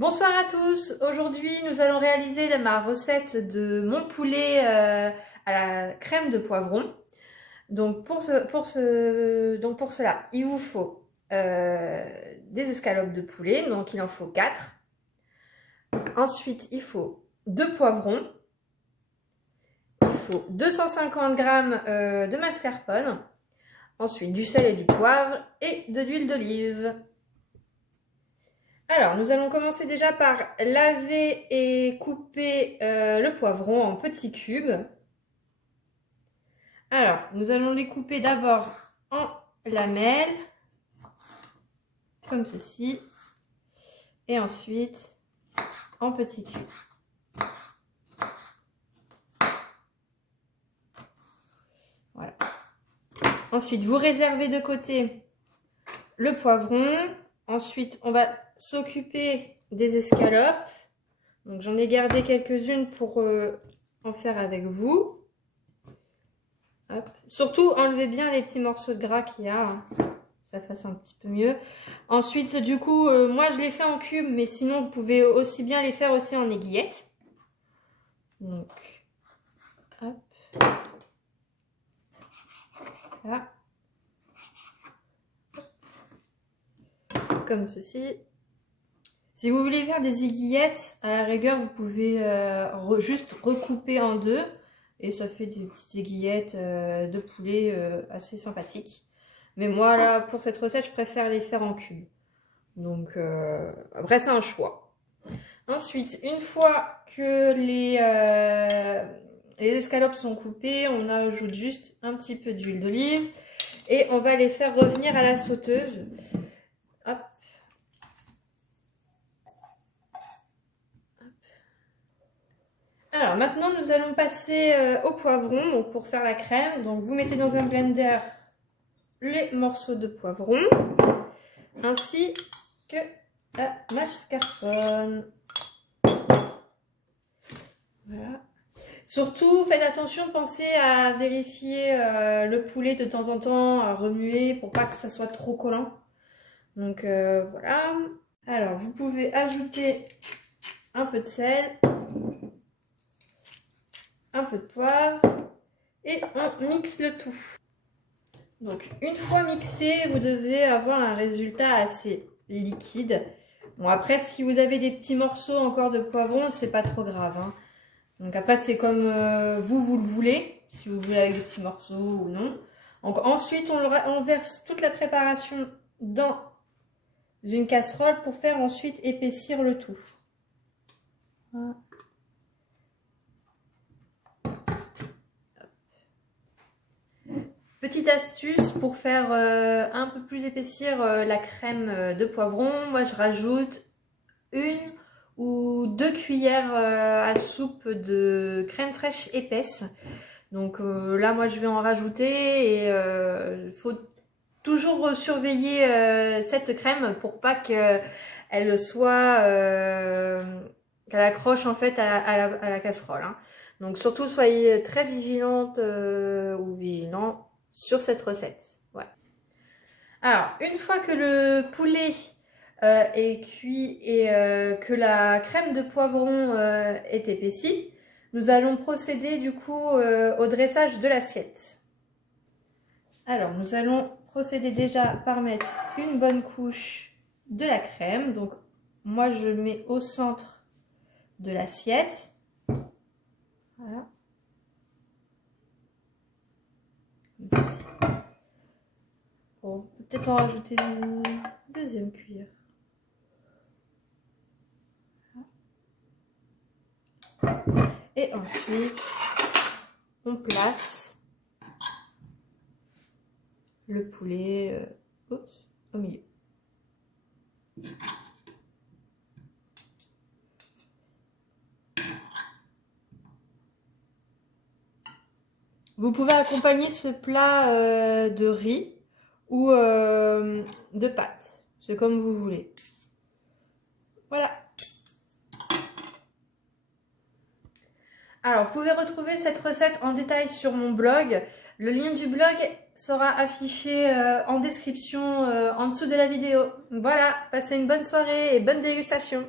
Bonsoir à tous, aujourd'hui nous allons réaliser ma recette de mon poulet à la crème de poivron. Donc pour cela, il vous faut des escalopes de poulet, donc il en faut 4. Ensuite il faut 2 poivrons, il faut 250 g de mascarpone, ensuite du sel et du poivre et de l'huile d'olive. Alors, nous allons commencer déjà par laver et couper le poivron en petits cubes. Alors, nous allons les couper d'abord en lamelles, comme ceci, et ensuite en petits cubes. Voilà. Ensuite, vous réservez de côté le poivron. Ensuite, on va s'occuper des escalopes. Donc, j'en ai gardé quelques-unes pour en faire avec vous. Hop. Surtout, enlevez bien les petits morceaux de gras qu'il y a. Hein. Ça fasse un petit peu mieux. Ensuite, du coup, moi, je les fais en cubes. Mais sinon, vous pouvez aussi bien les faire aussi en aiguillettes. Donc, hop. Voilà. Comme ceci. Si vous voulez faire des aiguillettes, à la rigueur, vous pouvez juste recouper en deux. Et ça fait des petites aiguillettes de poulet assez sympathiques. Mais moi, là, pour cette recette, je préfère les faire en cubes. Donc, après, c'est un choix. Ensuite, une fois que les escalopes sont coupées, on ajoute juste un petit peu d'huile d'olive. Et on va les faire revenir à la sauteuse. Hop. Alors maintenant nous allons passer au poivron donc pour faire la crème. Donc vous mettez dans un blender les morceaux de poivron ainsi que la mascarpone. Voilà. Surtout faites attention, pensez à vérifier le poulet de temps en temps, à remuer pour pas que ça soit trop collant. Donc voilà. Alors vous pouvez ajouter un peu de sel, un peu de poivre et on mixe le tout. Donc une fois mixé, vous devez avoir un résultat assez liquide. Bon après si vous avez des petits morceaux encore de poivron, c'est pas trop grave. Hein. Donc après c'est comme vous le voulez, si vous voulez avec des petits morceaux ou non. Donc ensuite on verse toute la préparation dans une casserole pour faire ensuite épaissir le tout. Voilà. Petite astuce pour faire un peu plus épaissir la crème de poivron, moi je rajoute 1 ou 2 cuillères à soupe de crème fraîche épaisse. Donc là moi je vais en rajouter et il faut toujours surveiller cette crème pour pas qu'elle soit qu'elle accroche en fait à la casserole. Hein. Donc surtout soyez très vigilante ou vigilant sur cette recette. Ouais. Alors, une fois que le poulet est cuit et que la crème de poivron est épaissie, nous allons procéder du coup au dressage de l'assiette. Alors, nous allons procéder déjà par mettre une bonne couche de la crème. Donc, moi, je mets au centre de l'assiette. Voilà. Comme ceci. Bon, peut-être en rajouter une deuxième cuillère. Et ensuite, on place le poulet au milieu. Vous pouvez accompagner ce plat de riz ou de pâtes. C'est comme vous voulez. Voilà. Alors, vous pouvez retrouver cette recette en détail sur mon blog. Le lien du blog sera affiché en description en dessous de la vidéo. Voilà, passez une bonne soirée et bonne dégustation.